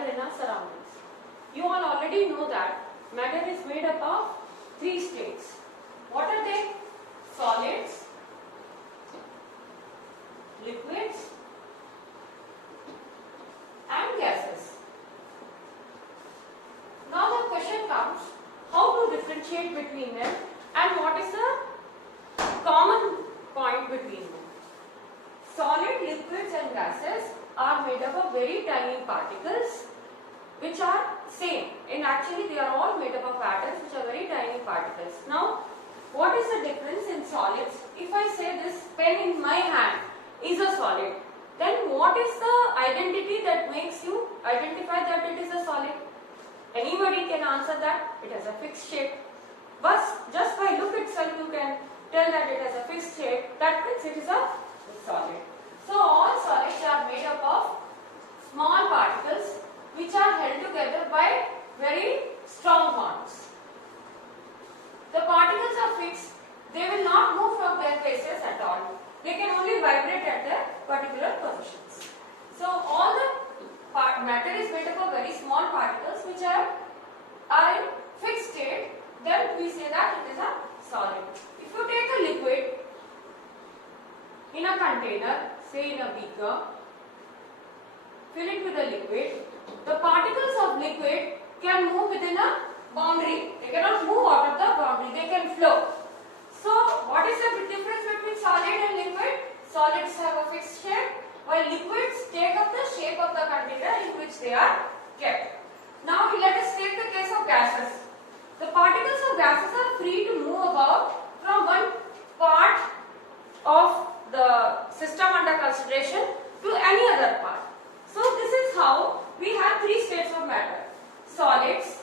matter in our surroundings. You all already know that matter is made up of 3 states. What are they? Solids, liquids and gases. Now the question comes, how to differentiate between them and what is the common point between them. Solid, liquids and gases are made up of very tiny particles which are same. And actually they are all made up of atoms which are very tiny particles. Now what is the difference in solids? If I say this pen in my hand is a solid, then what is the identity that makes you identify that it is a solid? Anybody can answer that. It has a fixed shape. But just by look itself you can tell that it has a fixed shape. That means it is a solid. So all solids are made up of small particles which are held together by very strong bonds. The particles are fixed. They will not move from their places at all. They can only vibrate at their particular positions. So all the matter is made up of very small particles which are in fixed state. Then we say that it is a solid. If you take a liquid in a container, say in a beaker, fill it with a liquid, the particles of liquid can move within a boundary. They cannot move out of the boundary. They can flow. So what is the difference between solid and liquid? Solids have a fixed shape while liquids take up the shape of the container in which they are kept. Now let us take the case of gases. The particles of gases are free to move about from one part of the system under consideration to any other part. So this is how we have 3 states of matter: solids,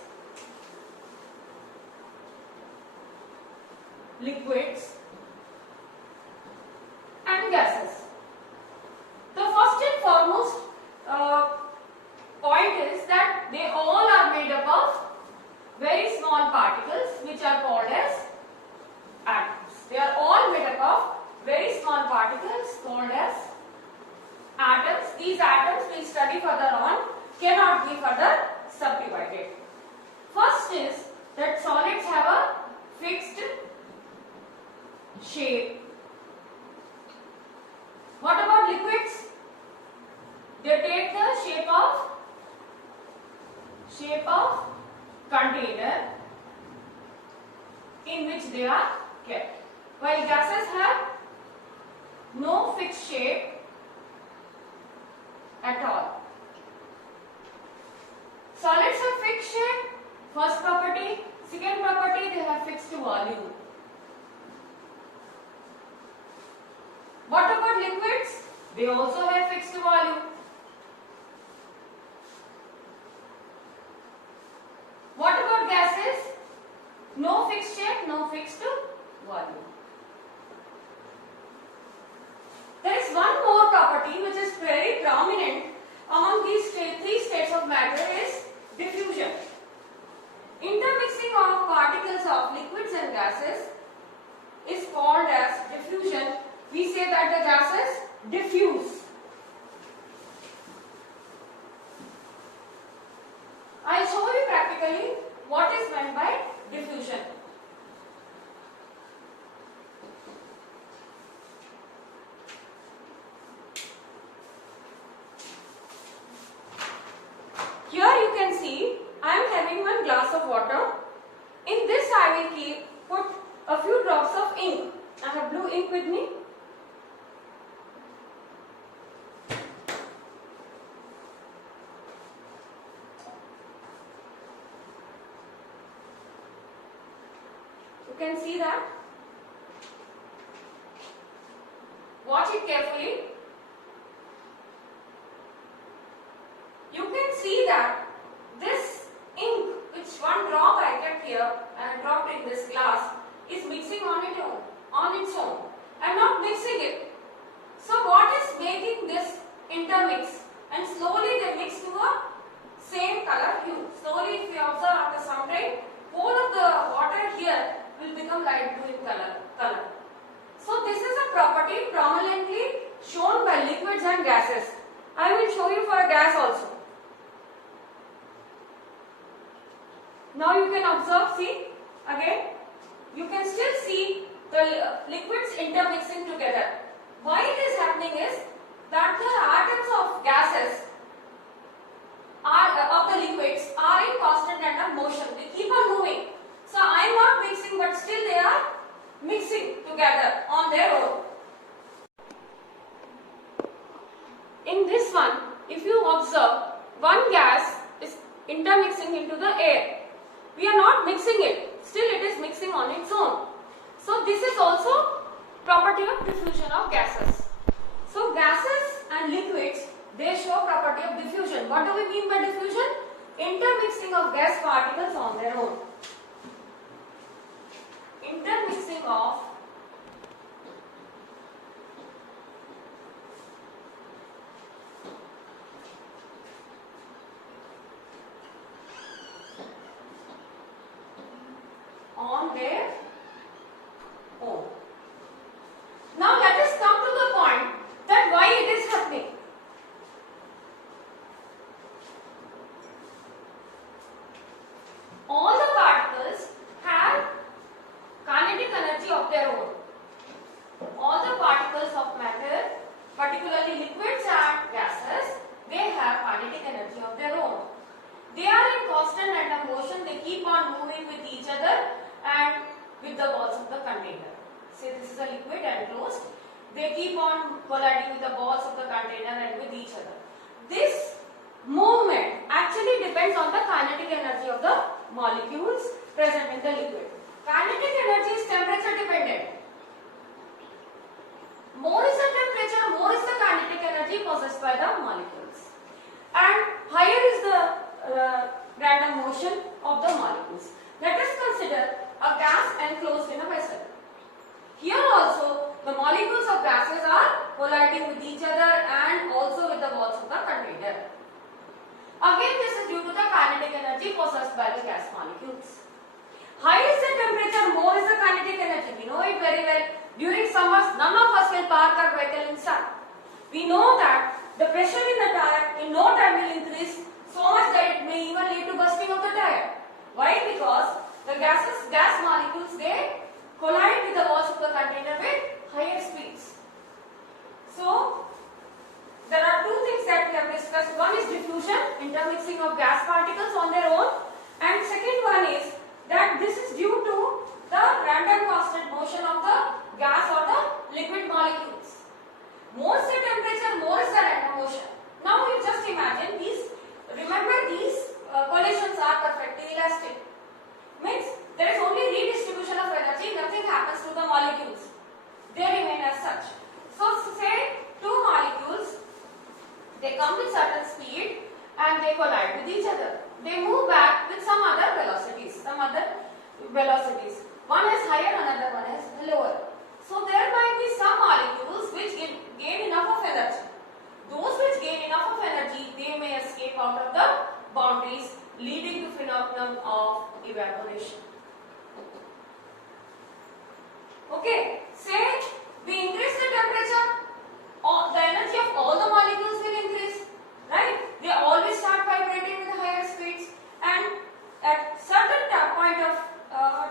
liquids and gases. The first and foremost point is that they all are made up of very small particles which are called as atoms. They are all made up of very small particles called as atoms. These atoms we will study further on, cannot be further subdivided. First is that solids have a fixed shape. What about liquids? They take the shape of container in which they are kept, while gases have no fixed shape at all. Solids have fixed shape, first property. Second property, they have fixed volume. What about liquids? They also have fixed volume. What about gases? No fixed shape, no fixed volume. There is one more property which is very prominent among these 3 states of matter is diffusion. Intermixing of particles of liquids and gases is called as diffusion. We say that the gases diffuse. I will show you practically what is meant by diffusion. Here you can see I am having one glass of water. In this I will put a few drops of ink. I have blue ink with me. You can see that. Watch it carefully. You can see that this ink, which one drop I kept here and dropped in this glass, is mixing on its own. I am not mixing it. So what is making this intermix? And slowly they mix to a same color hue. Slowly, if you observe after some time, whole of the water here will become light blue in color. So this is a property prominently shown by liquids and gases. I will show you for a gas also. Now you can observe, see, again, you can still see the liquids intermixing together. Why it is happening is that the atoms of gases of the liquids are in constant random motion. They keep on moving. So I am not mixing, but still they are mixing together on their own. In this one, if you observe, one gas is intermixing into the air. We are not mixing it, still it is mixing on its own. So this is also property of diffusion of gases. So gases and liquids, they show property of diffusion. What do we mean by diffusion? Intermixing of gas particles on their own. Intermixing of on their own. Now let us come to the point that why it is happening. All the particles have kinetic energy of their own. All the particles of matter, particularly liquids and gases, they have kinetic energy of their own. They are in constant random motion. They keep on moving with each other and with the walls of the container. Say this is a liquid enclosed. They keep on colliding with the walls of the container and with each other. This movement actually depends on the kinetic energy of the molecules present in the liquid. Kinetic energy is temperature dependent. More is the temperature, more is the kinetic energy possessed by the molecules. And higher is the random motion of the molecules. Let us consider a gas enclosed in a vessel. Here also the molecules of gases are colliding with each other and also with the walls of the container. Again, this is due to the kinetic energy possessed by the gas molecules. High is the temperature, more is the kinetic energy. We know it very well. During summers, none of us will park our vehicle in sun. We know that the pressure in the tire in no time will increase so much that it may even lead to bursting of the tire. Why? Because the gas molecules, they collide with the walls of the container with higher speeds. So, there are two things that we have discussed. One is diffusion, intermixing of gas particles on their own, and second one is that this is due to the random constant motion of the gas or the liquid molecules. More is the temperature, more is the random motion. Now you just imagine these, remember these collisions are perfectly elastic. Means there is only redistribution of energy, nothing happens to the molecules. They remain as such. So say two molecules, they come with certain speed and they collide with each other. They move back with some other velocities. One is higher, another one is lower. So there might be some molecules which gain enough of energy. Those which gain enough of energy, they may escape out of the boundaries, leading to phenomenon of evaporation. Okay, say we increase the temperature, the energy of all the molecules will increase, right? They always start vibrating with higher speeds, and at certain point of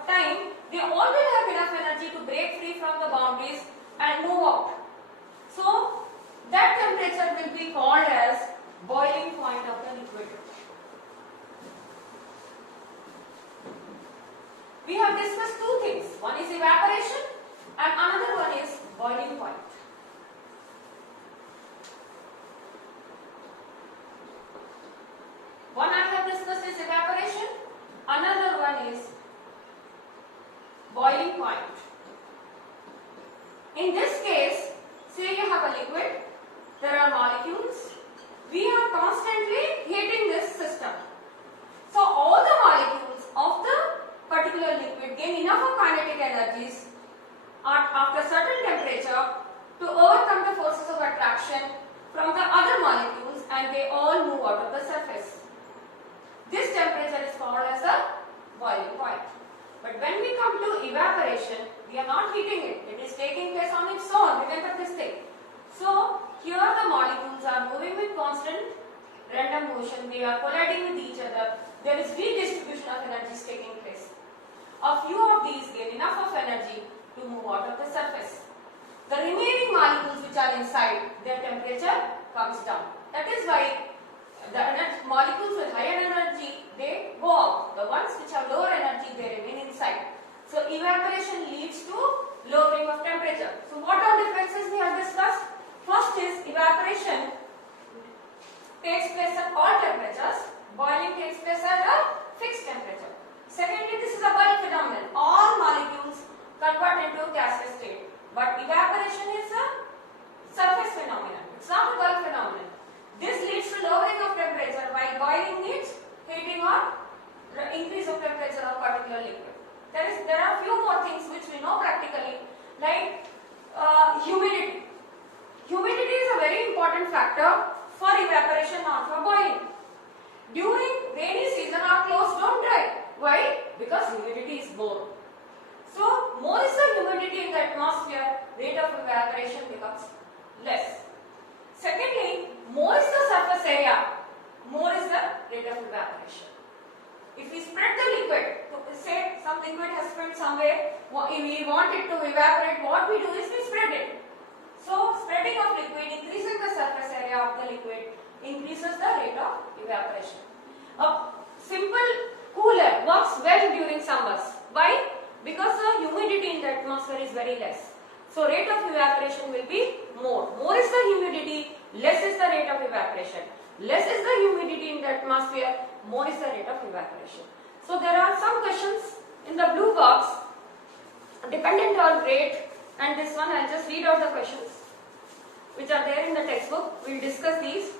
time, they all will have enough energy to break free from the boundaries and move out. So that temperature will be called as boiling point of the liquid. We have discussed two things. One is evaporation and another one is boiling point. One I have discussed is evaporation, another one is boiling point. In this case, say you have a liquid, there are molecules, we are constantly heating this system. So all the molecules of the particular liquid gain enough of kinetic energies after certain temperature to overcome the forces of attraction from the other molecules, and they all move out of the surface. This temperature is called as a boiling point. But when we come to evaporation, we are not heating it. It is taking place on its own. Remember this thing. So here the molecules are moving with constant random motion. They are colliding with each other there is redistribution of energies taking place. A few of these gain enough of energy to move out of the surface. The remaining molecules which are inside, their temperature comes down. That is why the molecules with higher energy, they go out. The ones which have lower energy, they remain inside. So evaporation leads to lowering of temperature. So what are the differences we have discussed? First is evaporation takes place at all temperatures. Boiling takes place at a fixed temperature. Secondly, this is a bulk phenomenon. All molecules convert into a gaseous state. But evaporation is a surface phenomenon. It's not a bulk phenomenon. This leads to lowering of temperature while boiling needs heating or increase of temperature of particular liquid. There are few more things which we know practically, like humidity. Humidity is a very important factor for evaporation or for boiling. During rainy season, our clothes don't dry. Why? Because humidity is more. So, more is the humidity in the atmosphere, rate of evaporation becomes less. Secondly, more is the surface area, more is the rate of evaporation. If we spread the liquid, say some liquid has spread somewhere, we want it to evaporate, what we do is we spread it. So, spreading of liquid, increasing the surface area of the liquid, increases the rate of evaporation. A simple cooler works well during summers. Why? Because the humidity in the atmosphere is very less. So, rate of evaporation will be more. More is the humidity, less is the rate of evaporation. Less is the humidity in the atmosphere, more is the rate of evaporation. So, there are some questions in the blue box dependent on rate, and this one I will just read out the questions which are there in the textbook. We will discuss these.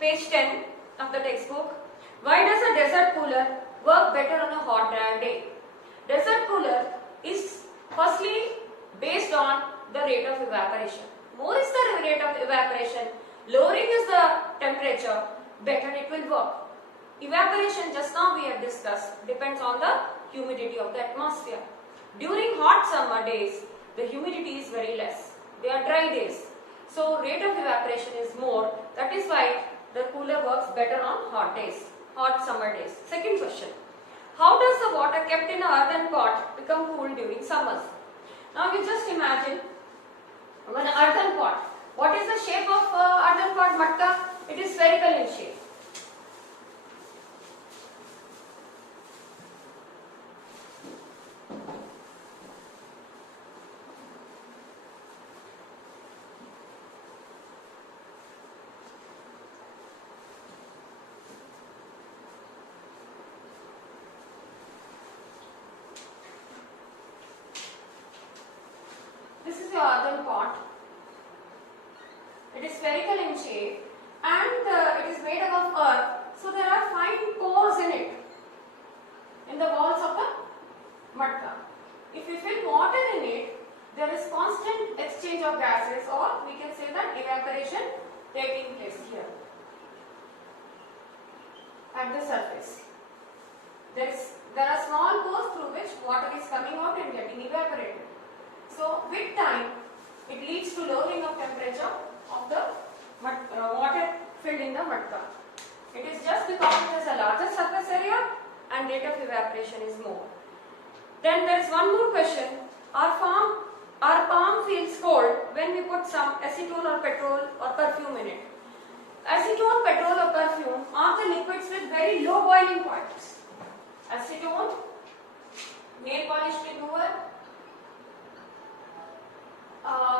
Page 10 of the textbook. Why does a desert cooler work better on a hot dry day? Desert cooler is firstly based on the rate of evaporation. More is the rate of evaporation, lowering is the temperature, better it will work. Evaporation, just now we have discussed, depends on the humidity of the atmosphere. During hot summer days, the humidity is very less. They are dry days. So, rate of evaporation is more. That is why the cooler works better on hot days, hot summer days. Second question. How does the water kept in an earthen pot become cool during summers? Now you just imagine an earthen pot. What is the shape of earthen pot, matka? It is spherical in shape. This is your earthen pot. It is spherical in shape and it is made up of earth. So there are fine pores in it, in the walls of the matka. If we fill water in it, there is constant exchange of gases, or we can say that evaporation taking place here at the surface. There are small pores through which water is coming out and getting evaporated. So, with time, it leads to lowering of temperature of the water filled in the matka. It is just because it has a larger surface area and rate of evaporation is more. Then there is one more question. Our palm feels cold when we put some acetone or petrol or perfume in it. Acetone, petrol or perfume are the liquids with very low boiling points. Acetone, nail polish remover.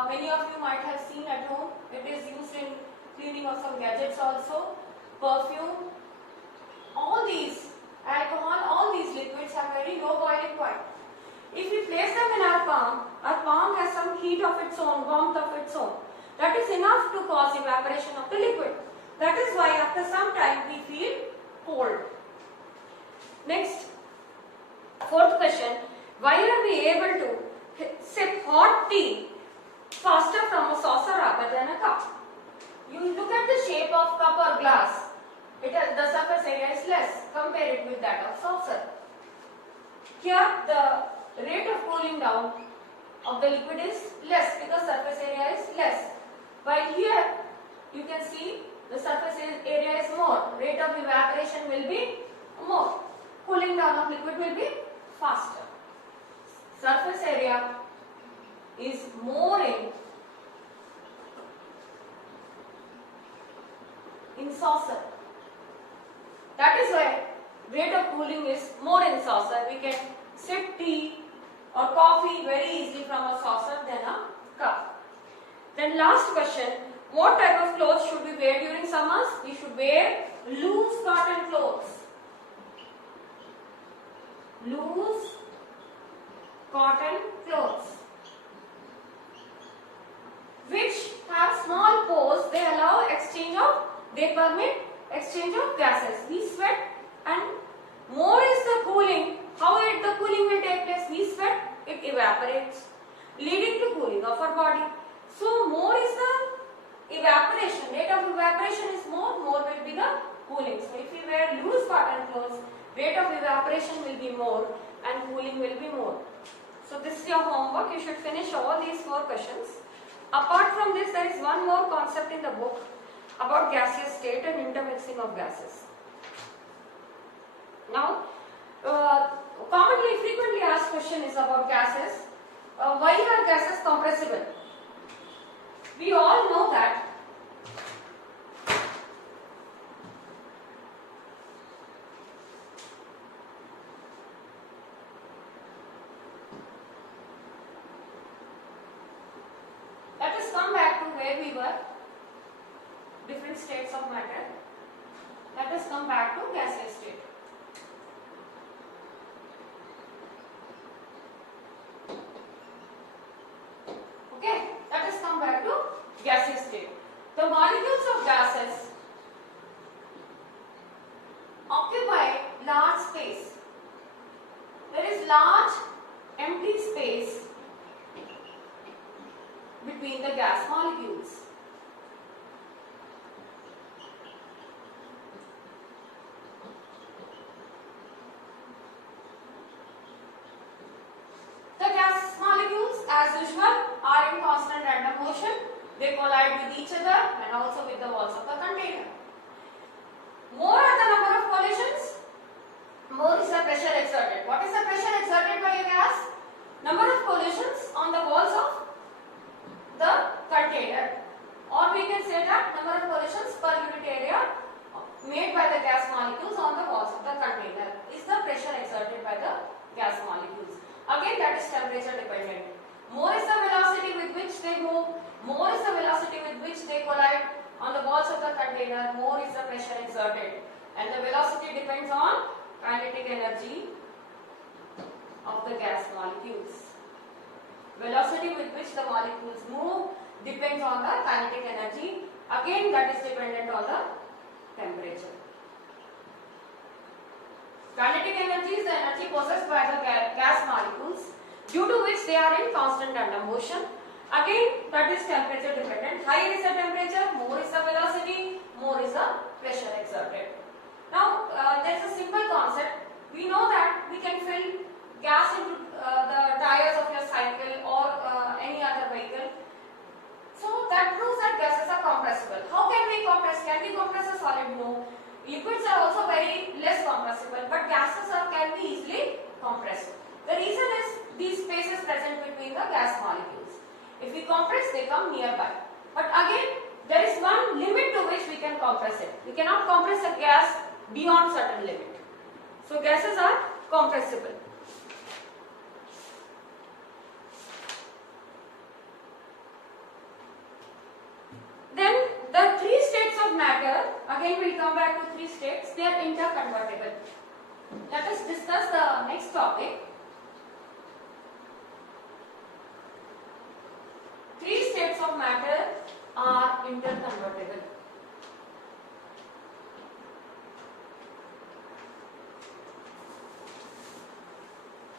Many of you might have seen at home. It is used in cleaning of some gadgets also. Perfume. All these, alcohol, all these liquids have very low boiling point. If we place them in our palm has some heat of its own, warmth of its own. That is enough to cause evaporation of the liquid. That is why after some time we feel cold. Next, fourth question. Why are we able to sip hot tea faster from a saucer rather than a cup? You look at the shape of cup or glass. The surface area is less. Compare it with that of saucer. Here the rate of cooling down of the liquid is less because surface area is less. While here you can see the surface area is more, rate of evaporation will be more, cooling down of liquid will be faster. Surface area is more in saucer. That is why rate of cooling is more in saucer. We can sip tea or coffee very easily from a saucer than a cup. Then last question, what type of clothes should we wear during summers? We should wear loose cotton clothes. Loose cotton clothes which have small pores. They allow they permit exchange of gases. We sweat and more is the cooling. How the cooling will take place? We sweat, it evaporates, leading to cooling of our body. So more is the evaporation. Rate of evaporation is more will be the cooling. So if we wear loose cotton clothes, rate of evaporation will be more and cooling will be more. So this is your homework. You should finish all these 4 questions. Apart from this, there is one more concept in the book about gaseous state and intermixing of gases. Now, frequently asked question is about gases. Why are gases compressible? We all know that let us come back to where we were, different states of matter. Let us come back to gaseous state. Okay, let us come back to gaseous state. The molecules of gases occupy large space. There is large empty space between the gas molecules. The gas molecules, as usual, are in constant random motion. They collide with each other and also with the walls of the container. More are the number of collisions, more is the pressure exerted. What is the pressure exerted by a gas? Number of collisions on the walls of the container, or we can say that number of collisions per unit area made by the gas molecules on the walls of the container is the pressure exerted by the gas molecules. Again, that is temperature dependent. More is the velocity with which they move, more is the velocity with which they collide on the walls of the container, more is the pressure exerted. And the velocity depends on kinetic energy of the gas molecules. Velocity with which the molecules move depends on the kinetic energy. Again, that is dependent on the temperature. Kinetic energy is the energy possessed by the gas molecules due to which they are in constant random motion. Again, that is temperature dependent. Higher is the temperature, more is the velocity, more is the pressure exerted. Now, there is a simple concept. We know that we can fill gas into the tires of your cycle or any other vehicle. So that proves that gases are compressible. How can we compress? Can we compress a solid? No. Liquids are also very less compressible, but gases can be easily compressed. The reason is these spaces present between the gas molecules. If we compress, they come nearby. But again, there is one limit to which we can compress it. We cannot compress a gas beyond certain limit. So gases are compressible. Then the 3 states of matter, again we will come back to 3 states, they are interconvertible. Let us discuss the next topic. 3 states of matter are interconvertible.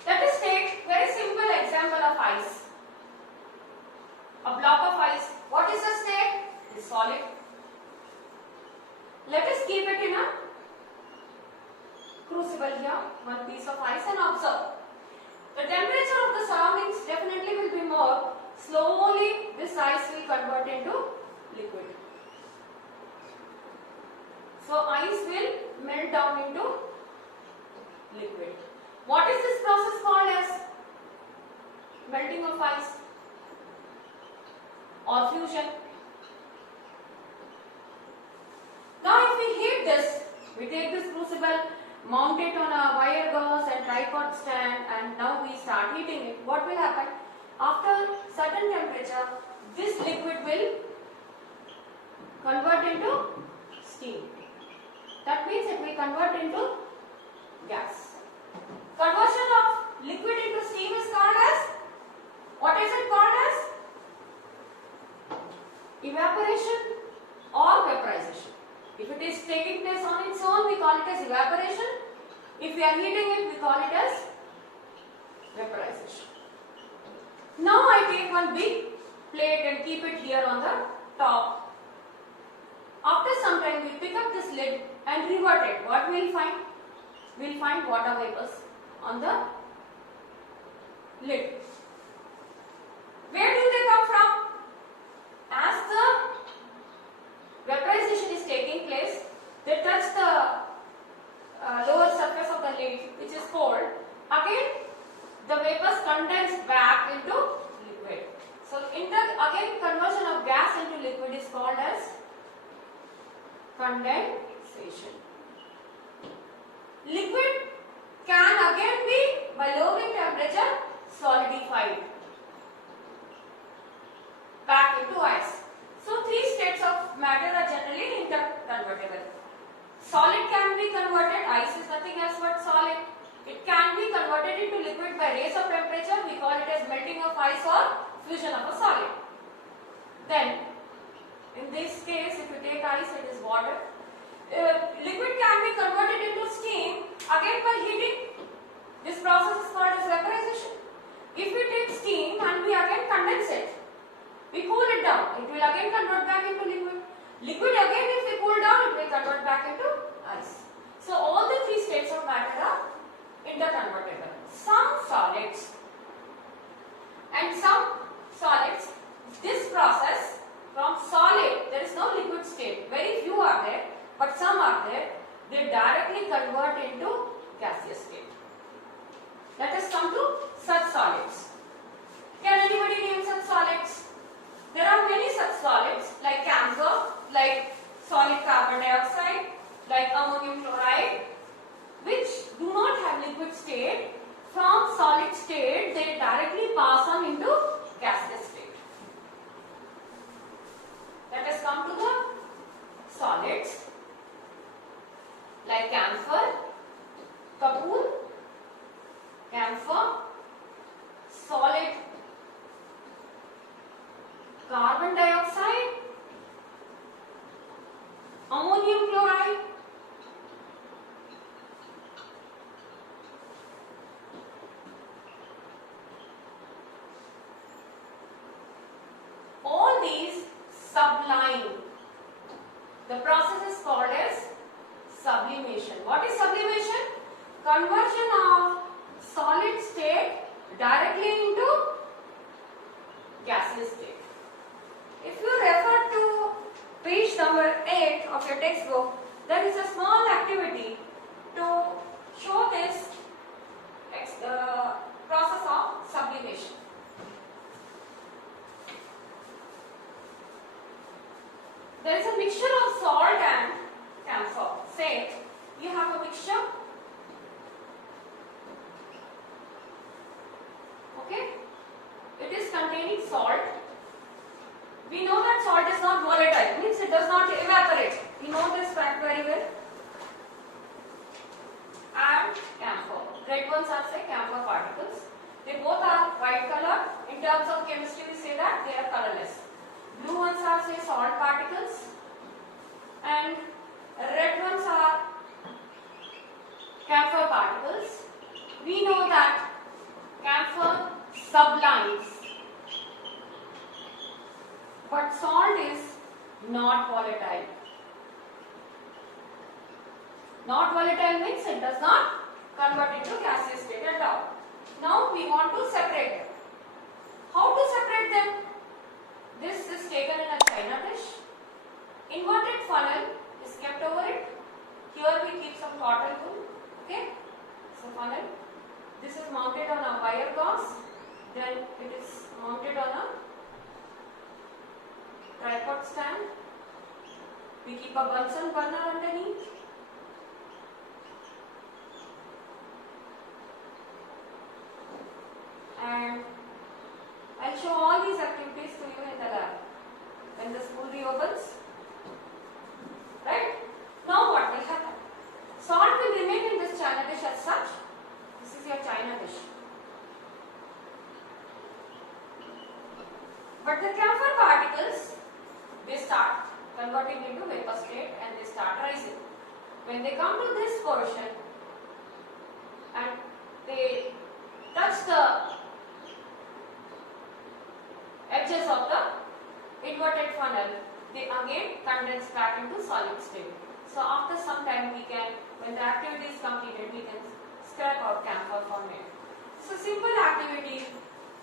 Let us take very simple example of ice. A block of ice. What is the state? It is solid. Let us keep it in a crucible here, one piece of ice, and observe. The temperature of the surroundings definitely will be more. Slowly this ice will convert into liquid. So ice will melt down into liquid. What is this process called as? Melting of ice or fusion. Now if we heat this, we take this crucible, mount it on a wire gauze and tripod stand, and now we start heating it. What will happen? After certain temperature, this liquid will convert into steam. That means it will convert into gas. Conversion of liquid into steam is called as, what is it called as? Evaporation or vaporization. If it is taking place on its own, we call it as evaporation. If we are heating it, we call it as vaporization. Now I take one big plate and keep it here on the top. After some time, we pick up this lid and revert it. What we will find? We will find water vapors on the lid. Where do they come from? As the vaporization is taking place, they touch the lower surface of the lid, which is cold. Again, the vapors condense back into liquid. So, again conversion of gas into liquid is called as condensation. Liquid can again be, by lowering temperature, solidified back into ice. So, three states of matter are generally interconvertible. Solid can be converted, ice is nothing else but solid. It can be converted into liquid by raise of temperature, we call it as melting of ice or fusion of a solid. Then, in this case, if you take ice, it is water. Liquid can be converted into steam, again by heating. This process is called as vaporization. If we take steam and we again condense it, we cool it down, it will again convert back into liquid. Liquid again, if we cool down, it will convert back into ice. So all the three states of matter are interconvertible. Some solids and some solids, this process from solid, there is no liquid state, very few are there, but some are there, they directly convert into gaseous state. Let us come to such solids. Can anybody name such solids? There are many such solids like camphor, like solid carbon dioxide, like ammonium chloride, which do not have liquid state. From solid state, they directly pass on into gaseous state. Let us come to the solids like camphor, kapoor, camphor, solid carbon dioxide, ammonium chloride, all these sublime. The process is called as sublimation. What is sublimation? Conversion of solid state directly into gaseous state. If you refer to page number 8 of your textbook, there is a small activity to show this process of sublimation. There is a mixture of salt and camphor. Say, you have a mixture. Okay? It is containing salt. We know that salt is not volatile, means it does not evaporate. We know this fact very well. And camphor. Red ones are say camphor particles. They both are white color. In terms of chemistry, we say that they are colorless. Blue ones are say salt particles. And red ones are camphor particles. We know that camphor sublimes, but salt is not volatile. Not volatile means it does not convert into gaseous state at all. Now we want to separate them. How to separate them? This is taken in a china dish. Inverted funnel is kept over it. Here we keep some cotton wool. Okay, so funnel. This is mounted on a wire gauze. Then it is mounted on a tripod stand. We keep a Bunsen burner underneath. And I'll show all these activities to you in the lab when the school reopens. Right? Now what will happen? Salt will remain in this china dish as such. This is your china dish. But the camphor particles, they start converting into vapor state and they start rising. When they come to this portion and they touch the edges of the inverted funnel, they again condense back into solid state. So after some time we can, when the activity is completed, we can scrap out camphor from it. It's a simple activity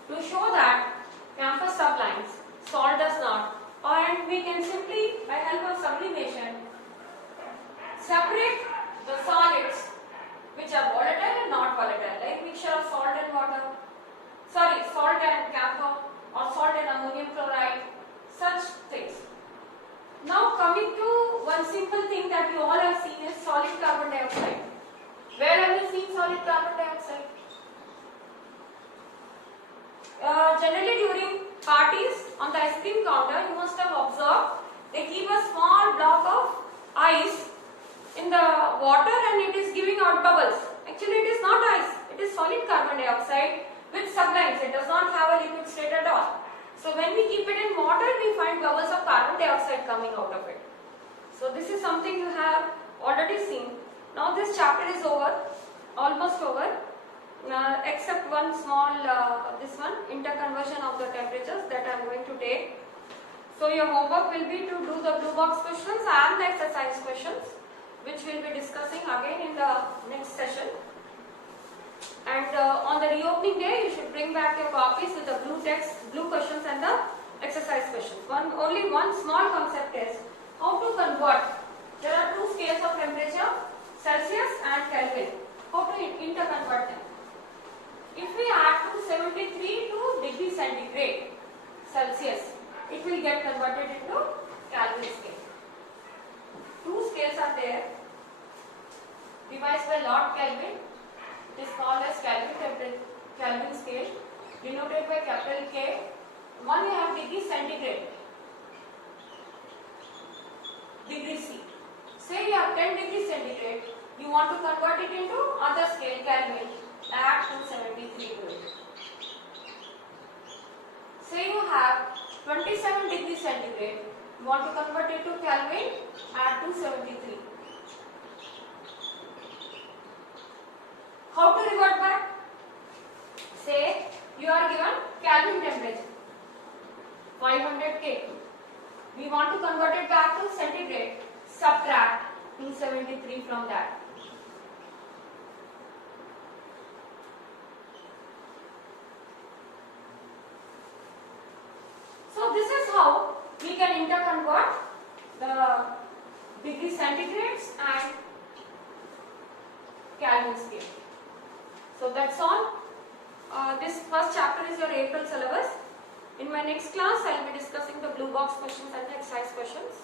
to show that camphor sublimes, salt does not, and we can simply, by help of sublimation, separate the solids which are volatile and not volatile, like mixture of salt and water, salt and camphor, or salt and ammonium chloride, such things. Now coming to one simple thing that you all have seen is solid carbon dioxide. Where have you seen solid carbon dioxide? Generally during parties on the ice cream counter, you must have observed they keep a small block of ice in the water and it is giving out bubbles. Actually it is not ice, it is solid carbon dioxide which sublimes. It does not have a liquid state at all. So when we keep it in water, we find bubbles of carbon dioxide coming out of it. So this is something you have already seen. Now this chapter is over, almost over. Except one small, this one, interconversion of the temperatures that I am going to take. So your homework will be to do the blue box questions and the exercise questions, which we will be discussing again in the next session. And on the reopening day, you should bring back your copies with the blue text, blue questions and the exercise questions. Only one small concept is how to convert. There are two scales of temperature, Celsius and Kelvin. How to interconvert them? If we add 273 to degree centigrade Celsius, it will get converted into Kelvin scale. Two scales are there, devised by Lord Kelvin. It is called as Kelvin scale, denoted by capital K. One you have degree centigrade, degree C. Say you have 10 degree centigrade, you want to convert it into other scale Kelvin. Add 273 to it. Say you have 27 degrees centigrade, you want to convert it to Kelvin, add 273. How to revert back? Say you are given Kelvin temperature 500 K. We want to convert it back to centigrade, subtract 273 from that. So this is how we can interconvert the degree centigrades and Kelvin scale. So that's all. This first chapter is your April syllabus. In my next class, I will be discussing the blue box questions and the exercise questions.